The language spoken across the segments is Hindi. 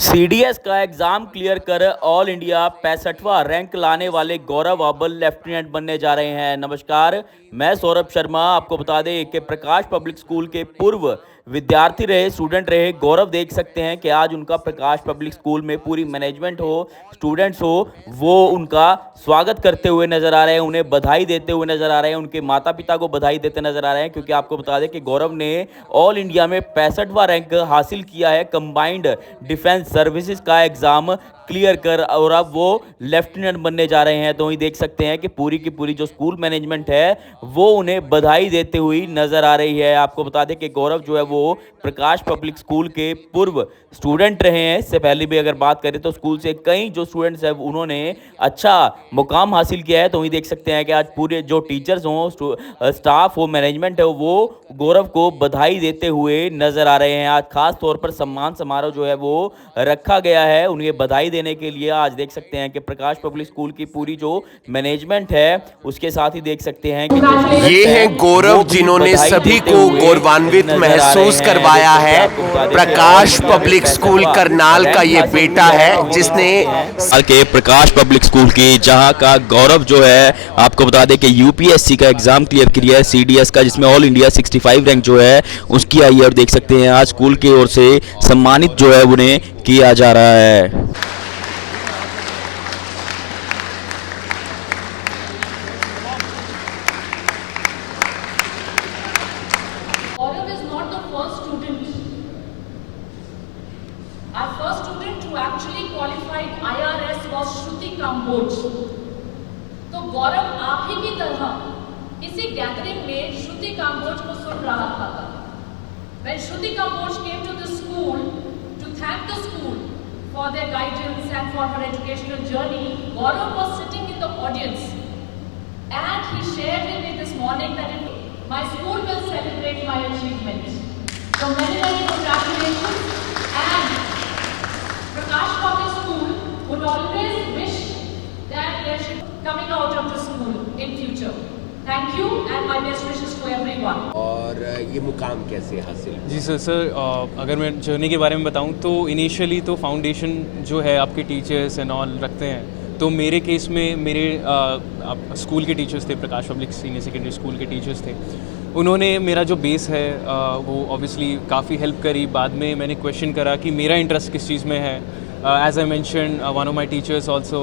सीडीएस का एग्जाम क्लियर कर ऑल इंडिया 65वां रैंक लाने वाले गौरव अव्वल लेफ्टिनेंट बनने जा रहे हैं। नमस्कार, मैं सौरभ शर्मा। आपको बता दें कि प्रकाश पब्लिक स्कूल के पूर्व विद्यार्थी रहे, स्टूडेंट रहे गौरव, देख सकते हैं कि आज उनका प्रकाश पब्लिक स्कूल में पूरी मैनेजमेंट हो, स्टूडेंट्स हो, वो उनका स्वागत करते हुए नजर आ रहे हैं, उन्हें बधाई देते हुए नजर आ रहे हैं, उनके माता पिता को बधाई देते नजर आ रहे हैं। क्योंकि आपको बता दें कि गौरव ने ऑल इंडिया में 65वां रैंक हासिल किया है कंबाइंड डिफेंस सर्विसेज का एग्जाम क्लियर कर, और अब वो लेफ्टिनेंट बनने जा रहे हैं। तो वही देख सकते हैं कि पूरी की पूरी जो स्कूल मैनेजमेंट है वो उन्हें बधाई देते हुए नजर आ रही है। आपको बता दें कि गौरव जो है वो प्रकाश पब्लिक स्कूल के पूर्व स्टूडेंट रहे हैं। इससे पहले भी अगर बात करें तो स्कूल से कई जो स्टूडेंट्स हैं उन्होंने अच्छा मुकाम हासिल किया है। तो वही देख सकते हैं कि आज पूरे जो टीचर्स हों, स्टाफ हो, मैनेजमेंट है, वो गौरव को बधाई देते हुए नजर आ रहे हैं। आज खास तौर पर सम्मान समारोह जो है वो रखा गया है उन्हें बधाई देने के लिए। आज देख सकते हैं कि प्रकाश पब्लिक स्कूल की पूरी जो मैनेजमेंट है उसके साथ ही देख सकते हैं कि ये हैं गौरव जिन्होंने सभी को गौरवान्वित महसूस करवाया है। प्रकाश पब्लिक स्कूल करनाल का ये बेटा है जिसने के प्रकाश पब्लिक स्कूल की, जहां का गौरव जो है आपको बता दें कि यूपीएससी का एग्जाम क्लियर किया है, सीडीएस का, जिसमें ऑल इंडिया 65 रैंक जो है उसकी आई है। और देख सकते हैं आज स्कूल की ओर से सम्मानित जो है उन्हें किया जा रहा है। Gaurav is not the first student. Our first student who actually qualified IRS was Shruti Kamboj. तो गौरव आप ही की तरह इसी गैदरिंग में श्रुति काम्बोज को सुन रहा था। When Shruti Kamboj came to the school to thank the school for their guidance and for her educational journey, Gaurav was sitting in the audience and he shared with me this morning that my school will celebrate my achievement. So many congratulations, and Prakash Public School would always wish that there should be coming out of the school in future. Thank you and my best wishes to everyone. और ये मुकाम कैसे हासिल? जी सर, अगर मैं जर्नी के बारे में बताऊं तो इनिशियली तो फाउंडेशन जो है आपके टीचर्स एंड ऑल रखते हैं। तो मेरे केस में मेरे स्कूल के टीचर्स थे, प्रकाश पब्लिक सीनियर सेकेंडरी स्कूल के टीचर्स थे। उन्होंने मेरा जो बेस है वो ऑब्वियसली काफ़ी हेल्प करी। बाद में मैंने क्वेश्चन करा कि मेरा इंटरेस्ट किस चीज़ में है। As I mention, one of my teachers also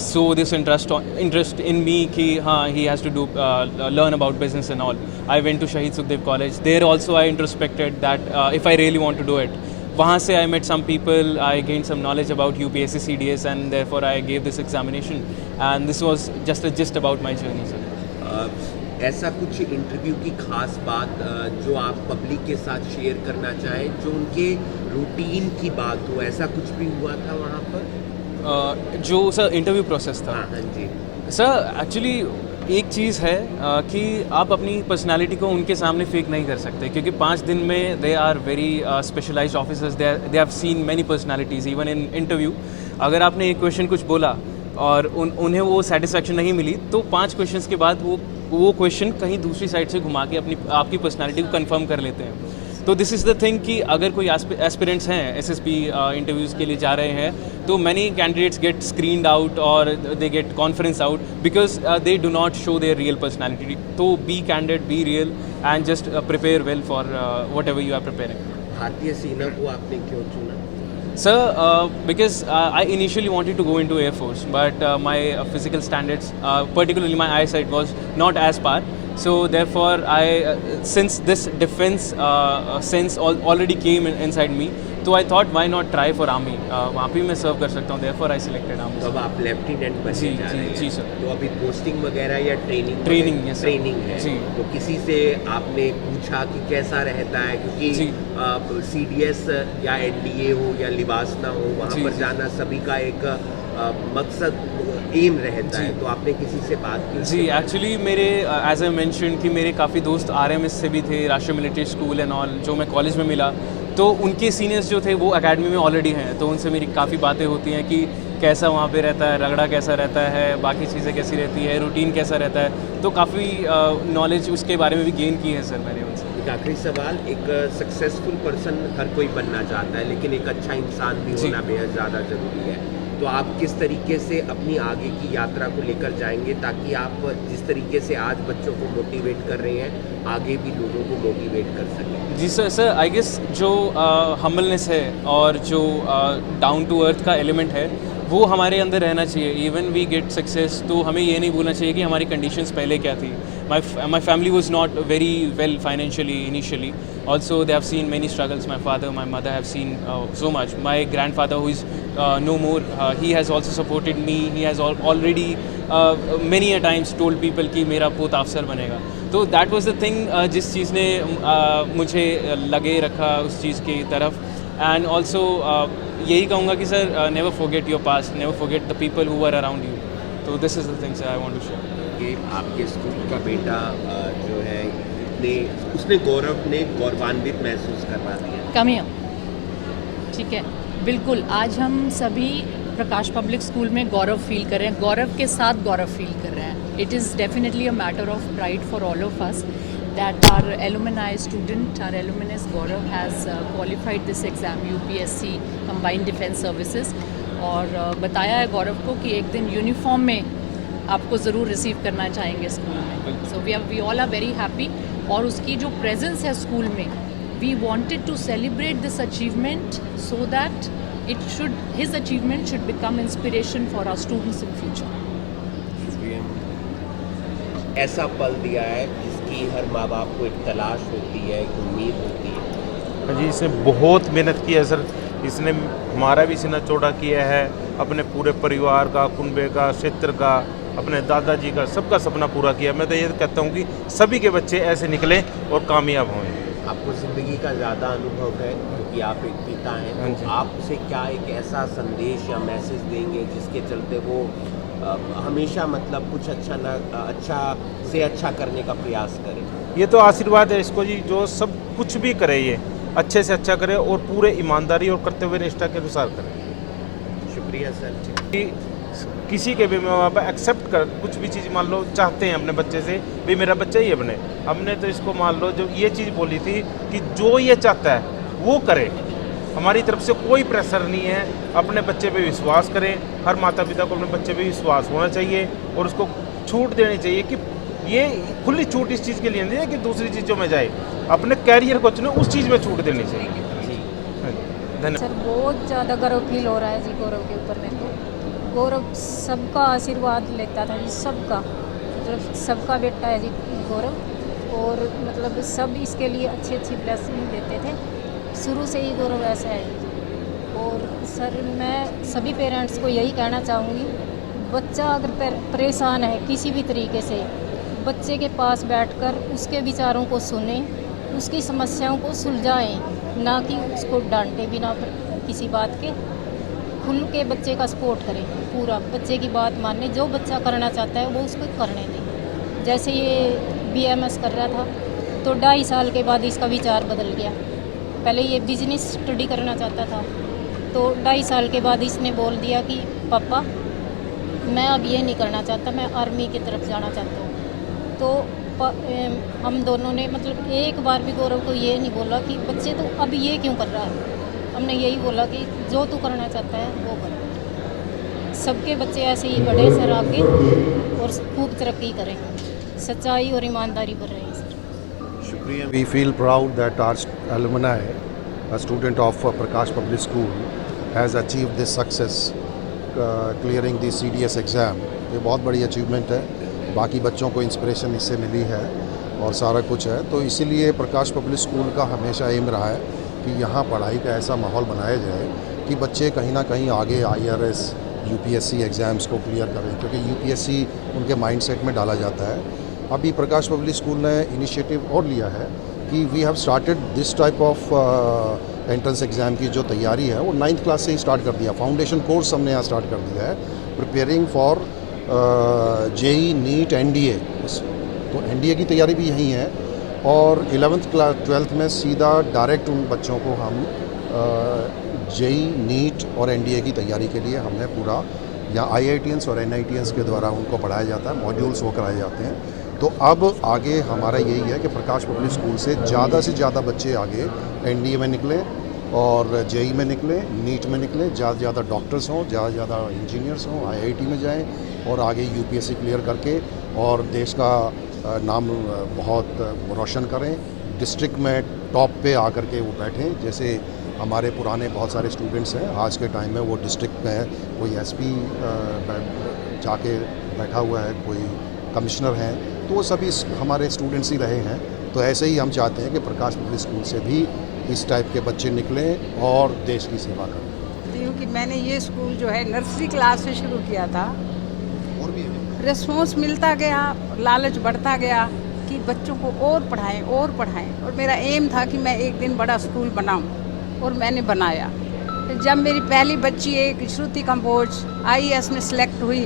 saw this interest in me कि हाँ, he has to do learn about business and all. I went to Shaheed Sukhdev college. There also I introspected that if I really want to do it. वहाँ से I met some people, I gain some knowledge about UPSC CDS and therefore I gave this examination and this was just just about my journey sir. ऐसा कुछ इंटरव्यू की खास बात जो आप पब्लिक के साथ शेयर करना चाहें, जो उनके रूटीन की बात हो, ऐसा कुछ भी हुआ था वहाँ पर? जो सर इंटरव्यू प्रोसेस था, हाँ जी सर एक्चुअली एक चीज़ है कि आप अपनी पर्सनालिटी को उनके सामने फेक नहीं कर सकते, क्योंकि 5 दिन में they are very specialized officers, they have seen many personalities even in interview. अगर आपने एक क्वेश्चन कुछ बोला और उन्हें वो सेटिस्फेक्शन नहीं मिली तो 5 क्वेश्चंस के बाद वो क्वेश्चन कहीं दूसरी साइड से घुमा के आपकी पर्सनालिटी को कंफर्म कर लेते हैं। तो दिस इज़ द थिंग कि अगर कोई एस्पिरेंट्स हैं एसएसपी इंटरव्यूज़ के लिए जा रहे हैं तो many candidates get screened out और they get conference out because they do not show their real personality. तो be candidate, be real and just prepare well for whatever you are preparing. भारतीय सेना को आपने क्यों चुना? Sir, because I initially wanted to go into Air Force, but my physical standards, particularly my eyesight, was not as par. So therefore, since this defense sense already came inside me, तो I thought why not try for army? वहाँ पे मैं सर्व कर सकता हूँ, therefore I selected army. तो अब आप लेफ्टिनेंट बनने जा रहे हैं। जी सर। तो अभी पोस्टिंग वगैरह या ट्रेनिंग? yes, sir. ट्रेनिंग है जी। तो किसी से आपने पूछा कि कैसा रहता है, क्योंकि सीडीएस या एनडीए हो या लिबासना हो, वहाँ पर जाना सभी का एक मकसद, एम रहता है। तो आपने किसी से बात की? जी, एक्चुअली मेरे एज आई मेंशन कि मेरे काफ़ी दोस्त आरएमएस से भी थे, राष्ट्रीय मिलिट्री स्कूल एंड ऑल, जो मैं कॉलेज में मिला। तो उनके सीनियर्स जो थे वो एकेडमी में ऑलरेडी हैं, तो उनसे मेरी काफ़ी बातें होती हैं कि कैसा वहाँ पे रहता है, रगड़ा कैसा रहता है, बाकी चीज़ें कैसी रहती है, रूटीन कैसा रहता है। तो काफ़ी नॉलेज उसके बारे में भी गेन की है सर मैंने उनसे। एक आखिरी सवाल, एक सक्सेसफुल पर्सन हर कोई बनना चाहता है, लेकिन एक अच्छा इंसान भी जी। होना बेहद ज़्यादा ज़रूरी है। तो आप किस तरीके से अपनी आगे की यात्रा को लेकर जाएंगे, ताकि आप जिस तरीके से आज बच्चों को मोटिवेट कर रहे हैं, आगे भी लोगों को मोटिवेट कर सकें? जी सर आई गेस जो हम्बलनेस है और जो डाउन टू अर्थ का एलिमेंट है वो हमारे अंदर रहना चाहिए। इवन वी गेट सक्सेस तो हमें ये नहीं भूलना चाहिए कि हमारी कंडीशंस पहले क्या थी। My family was not very well financially initially, also they have seen many struggles. My father my mother have seen so much. My grand father who is no more, he has also supported me. He has already many a times told people कि मेरा पोत अफसर बनेगा। तो that was the thing जिस चीज़ ने मुझे लगे रखा उस चीज़ की तरफ। एंड ऑल्सो यही कहूँगा कि sir never forget your past, never forget the people who are around you. तो this is the things I want to share. ये आपके स्कूल का बेटा जो है, उसने गौरव ने गौरवान्वित महसूस करवा दिया। कम हियर, ठीक है, बिल्कुल। आज हम सभी प्रकाश पब्लिक स्कूल में गौरव फील कर रहे हैं, गौरव के साथ गौरव फील कर रहे हैं। It is definitely a matter of pride for all of us that our alumni student, our alumnus Gaurav has qualified this exam UPSC combined defence services. और बताया है गौरव को कि एक दिन यूनिफॉर्म में आपको ज़रूर रिसीव करना चाहेंगे स्कूल में। So we all are very happy. और उसकी जो प्रेजेंस है स्कूल में, we wanted to celebrate this achievement so that his achievement should become inspiration for our students in future. ऐसा पल दिया है जिसकी हर माँ बाप को एक तलाश होती है, एक उम्मीद होती है। जी, इसने बहुत मेहनत की है सर। इसने हमारा भी सीना चौड़ा किया है, अपने पूरे परिवार का, कुनबे का, क्षेत्र का, अपने दादाजी का, सबका सपना पूरा किया। मैं तो ये कहता हूँ कि सभी के बच्चे ऐसे निकलें और कामयाब हों। आपको ज़िंदगी का ज़्यादा अनुभव है क्योंकि आप एक पिता हैं, तो आप उसे क्या एक ऐसा संदेश या मैसेज देंगे जिसके चलते वो हमेशा मतलब कुछ अच्छा से अच्छा करने का प्रयास करें? ये तो आशीर्वाद है इसको जी, जो सब कुछ भी करे ये अच्छे से अच्छा करे और पूरे ईमानदारी और कर्तव्य निष्ठा के अनुसार करे। शुक्रिया सर। कि किसी के भी माँ बाप एक्सेप्ट कर कुछ भी चीज़ मान लो चाहते हैं अपने बच्चे से, भाई मेरा बच्चा ये बने। हमने तो इसको मान लो जो ये चीज़ बोली थी कि जो ये चाहता है वो करे। हमारी तरफ से कोई प्रेशर नहीं है, अपने बच्चे पे विश्वास करें। हर माता पिता को अपने बच्चे पे विश्वास होना चाहिए और उसको छूट देनी चाहिए कि ये खुली छूट इस चीज़ के लिए नहीं है कि दूसरी चीज़ों में जाए, अपने कैरियर को चुने उस चीज़ में छूट देनी चाहिए। धन्यवाद सर। बहुत ज़्यादा गर्व फील हो रहा है जी गौरव के ऊपर मेरे को। गौरव सबका आशीर्वाद लेता था जी, सबका, मतलब सबका बेटा है जी गौरव। और मतलब सब इसके लिए अच्छी ब्लेसिंग देते थे, शुरू से ही गौरव ऐसा है जी। और सर मैं सभी पेरेंट्स को यही कहना चाहूँगी, बच्चा अगर परेशान है किसी भी तरीके से, बच्चे के पास बैठकर उसके विचारों को सुनें, उसकी समस्याओं को सुलझाएं, ना कि उसको डांटे बिना किसी बात के। खुल के बच्चे का सपोर्ट करें, पूरा बच्चे की बात माने, जो बच्चा करना चाहता है वो उसको करने दें। जैसे ये BMS कर रहा था तो 2.5 साल के बाद इसका विचार बदल गया। पहले ये बिजनेस स्टडी करना चाहता था, तो 2.5 साल के बाद इसने बोल दिया कि पापा मैं अब ये नहीं करना चाहता, मैं आर्मी की तरफ जाना चाहता हूँ। तो हम दोनों ने मतलब एक बार भी गौरव को ये नहीं बोला कि बच्चे तो अब ये क्यों कर रहा है। हमने यही बोला कि जो तू करना चाहता है वो कर। सबके बच्चे ऐसे ही बढ़े सर आगे और खूब तरक्की करें, सच्चाई और ईमानदारी पर रहें सर। शुक्रिया। We feel proud that our alumni, a student of Prakash Public School, has achieved this success, clearing the CDS exam. ये बहुत बड़ी अचीवमेंट है, बाकी बच्चों को इंस्पिरेशन इससे मिली है और सारा कुछ है। तो इसीलिए प्रकाश पब्लिक स्कूल का हमेशा एम रहा है कि यहाँ पढ़ाई का ऐसा माहौल बनाया जाए कि बच्चे कहीं ना कहीं आगे IRS UPSC एग्ज़ाम्स को क्लियर करें, क्योंकि UPSC उनके माइंडसेट में डाला जाता है। अभी प्रकाश पब्लिक स्कूल ने इनिशिएटिव और लिया है कि we have started this type of entrance exam की जो तैयारी है वो 9th क्लास से ही स्टार्ट कर दिया। फाउंडेशन कोर्स हमने यहाँ स्टार्ट कर दिया है, preparing for JEE NEET NDA। तो NDA की तैयारी भी यहीं है और 11th क्लास 12th में सीधा डायरेक्ट उन बच्चों को हम JEE NEET और NDA की तैयारी के लिए हमने पूरा या IITians और NITians के द्वारा उनको पढ़ाया जाता है, मॉड्यूल्स वो कराए जाते हैं। तो अब आगे हमारा यही है कि प्रकाश पब्लिक स्कूल से ज़्यादा बच्चे आगे एनडीए में निकले और जेई में निकले, नीट में निकले, ज़्यादा से ज़्यादा डॉक्टर्स हों, ज़्यादा से ज़्यादा इंजीनियर्स हों, आईआईटी में जाएं और आगे यूपीएससी क्लियर करके और देश का नाम बहुत रोशन करें, डिस्ट्रिक्ट में टॉप पे आकर के वो बैठें। जैसे हमारे पुराने बहुत सारे स्टूडेंट्स हैं, आज के टाइम में वो डिस्ट्रिक्ट में कोई एसपी जाके बैठा हुआ है, कोई कमिश्नर हैं, तो वो सभी हमारे स्टूडेंट्स ही रहे हैं। तो ऐसे ही हम चाहते हैं कि प्रकाश पब्लिक स्कूल से भी इस टाइप के बच्चे निकलें और देश की सेवा करें। क्योंकि मैंने ये स्कूल जो है नर्सरी क्लास से शुरू किया था, और भी रिस्पॉन्स मिलता गया, लालच बढ़ता गया कि बच्चों को और पढ़ाएं और मेरा एम था कि मैं एक दिन बड़ा स्कूल बनाऊं और मैंने बनाया। जब मेरी पहली बच्ची एक श्रुति कंबोज आईएएस में सिलेक्ट हुई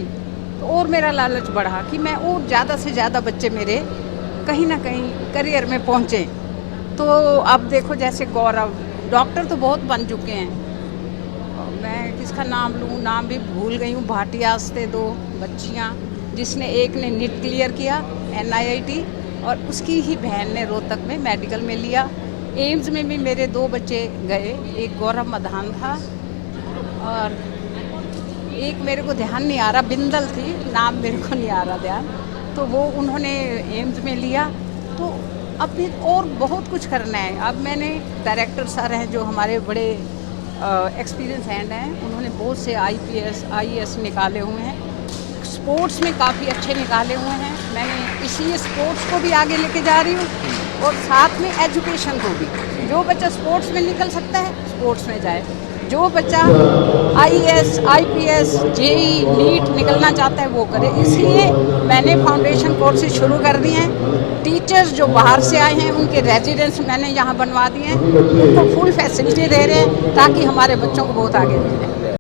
तो और मेरा लालच बढ़ा कि मैं और ज़्यादा से ज़्यादा बच्चे मेरे कहीं ना कहीं करियर में पहुँचे। तो अब देखो जैसे गौरव डॉक्टर तो बहुत बन चुके हैं, मैं किसका नाम लूँ, नाम भी भूल गई हूँ। भाटिया से 2 बच्चियाँ, जिसने एक ने नीट क्लियर किया NIIT और उसकी ही बहन ने रोहतक में मेडिकल में लिया। एम्स में भी मेरे 2 बच्चे गए, एक गौरव मधान था और एक मेरे को ध्यान नहीं आ रहा, बिंदल थी, नाम मेरे को नहीं आ रहा ध्यान, तो वो उन्होंने एम्स में लिया। तो अब भी और बहुत कुछ करना है। अब मैंने डायरेक्टर सर हैं जो हमारे बड़े एक्सपीरियंस हैंड हैं, उन्होंने बहुत से IPS IAS निकाले हुए हैं, स्पोर्ट्स में काफ़ी अच्छे निकाले हुए हैं। मैंने इसलिए स्पोर्ट्स को भी आगे लेके जा रही हूँ और साथ में एजुकेशन को भी। जो बच्चा स्पोर्ट्स में निकल सकता है स्पोर्ट्स में जाए, जो बच्चा IAS IPS JEE नीट निकलना चाहता है वो करे। इसलिए मैंने फाउंडेशन कोर्सेज शुरू कर दिए हैं। टीचर्स जो बाहर से आए हैं उनके रेजिडेंस मैंने यहाँ बनवा दिए हैं, उनको फुल फैसिलिटी दे रहे हैं ताकि हमारे बच्चों को बहुत आगे मिले।